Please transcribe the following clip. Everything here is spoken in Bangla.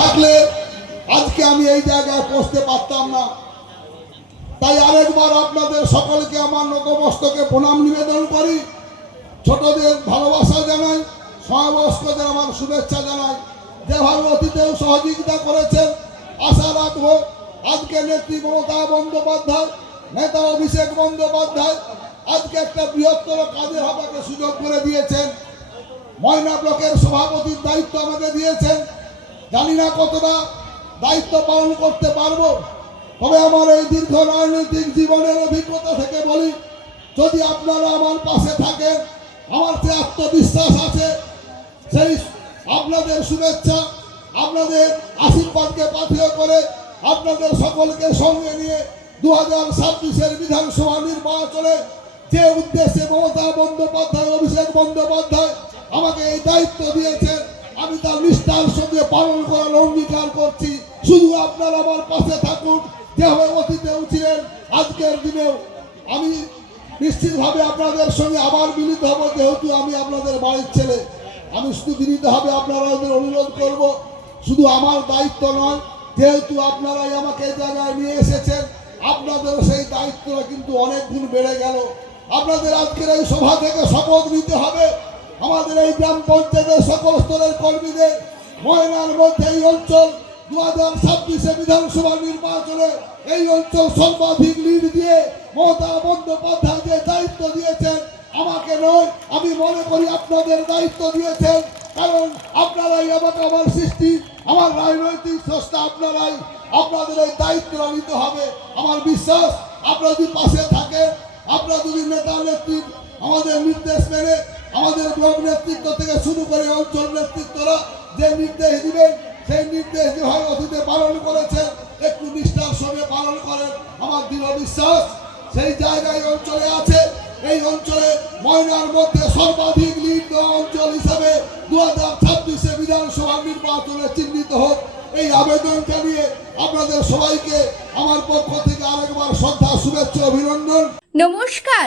থাকলে আজকে আমি এই জায়গায় পৌঁছতে পারতাম না। তাই আরেকবার আপনাদের সকলকে আমার নতমস্তকে প্রণাম নিবেদন করি। ছোটদের ভালোবাসা জানাই সমবয়স্কদের আমার শুভেচ্ছা জানাই। যেভাবে অতীতেও সহযোগিতা করেছেন, আশা রাখব আজকে নেত্রী মমতা বন্দ্যোপাধ্যায়, নেতা অভিষেক বন্দ্যোপাধ্যায় আজকে একটা বৃহত্তর কাজের আমাকে সুযোগ করে দিয়েছেন। ময়না ব্লকের সভাপতির দায়িত্ব আমাকে দিয়েছেন। জানি না কতটা দায়িত্ব পালন করতে পারব। তবে আমার এই দীর্ঘ রাজনৈতিক জীবনের অভিজ্ঞতা থেকে বলি, যদি আপনারা আমার পাশে থাকেন, আমার যে আত্মবিশ্বাস আছে, সেই আপনাদের শুভেচ্ছা, আপনাদের আশীর্বাদকে পাথেয় করে আপনাদের সকলকে সঙ্গে নিয়ে দু হাজার ছাব্বিশের বিধানসভা নির্বাচনে যে উদ্দেশ্যে মমতা বন্দ্যোপাধ্যায়, অভিষেক বন্দ্যোপাধ্যায় আমাকে এই দায়িত্ব দিয়েছেন আমি তার নিষ্ঠার সঙ্গে পালন করার অঙ্গীকার করছি। শুধু আপনার আমার পাশে থাকুন, যেভাবে অতীতেও ছিলেন আজকের দিনেও। আমি নিশ্চিতভাবে আপনাদের সঙ্গে আবার মিলিত হব, যেহেতু আমি আপনাদের বাড়ির ছেলে। আমি শুধু বিনীতভাবে আপনাদের অনুরোধ করব, শুধু আমার দায়িত্ব নয়, যেহেতু আপনারাই আমাকে এই জায়গায় নিয়ে এসেছেন আপনাদের সেই দায়িত্বটা কিন্তু অনেক গুণ বেড়ে গেল। আপনাদের আজকের এই সভা থেকে শপথ নিতে হবে। আমাদের এই গ্রাম পঞ্চায়েতের সকল স্তরের কর্মীদের ময়নার মধ্যে এই অঞ্চল দু হাজার ছাব্বিশে বিধানসভা নির্বাচনে এই অঞ্চল সর্বাধিক লিড দিয়ে মমতা বন্দ্যোপাধ্যায় যে দায়িত্ব দিয়েছেন। আমাকে নয়, আমি মনে করি আপনাদের দায়িত্ব দিয়েছেন। কারণ আপনারাই আমাকে আমার সৃষ্টি, আমার রাজনৈতিক সংস্থা আপনারাই। আপনাদের এই দায়িত্বটা নিতে হবে। আমার বিশ্বাস, আপনারা যদি পাশে থাকেন, আপনারা যদি নেতা নেত্রী আমাদের নির্দেশ মেনে আমাদের ব্লক নেতৃত্ব থেকে শুরু করে অঞ্চল নেতৃত্বরা যে নির্দেশ দিবেন, সেই নির্দেশ যেভাবে অতীতে পালন করেছেন। একটু নিষ্ঠার সঙ্গে পালন করেন, আমার দৃঢ় বিশ্বাস। সেই জায়গায় অঞ্চলে আছে। এই অঞ্চলে ময়নার মধ্যে সর্বাধিক দেওয়া অঞ্চল হিসাবে দু হাজার ছাব্বিশে বিধানসভা নির্বাচনে চিহ্নিত হোক। এই আবেদন জানিয়ে আপনাদের সবাইকে আমার পক্ষ থেকে আরেকবার শ্রদ্ধা শুভেচ্ছা অভিনন্দন। নমস্কার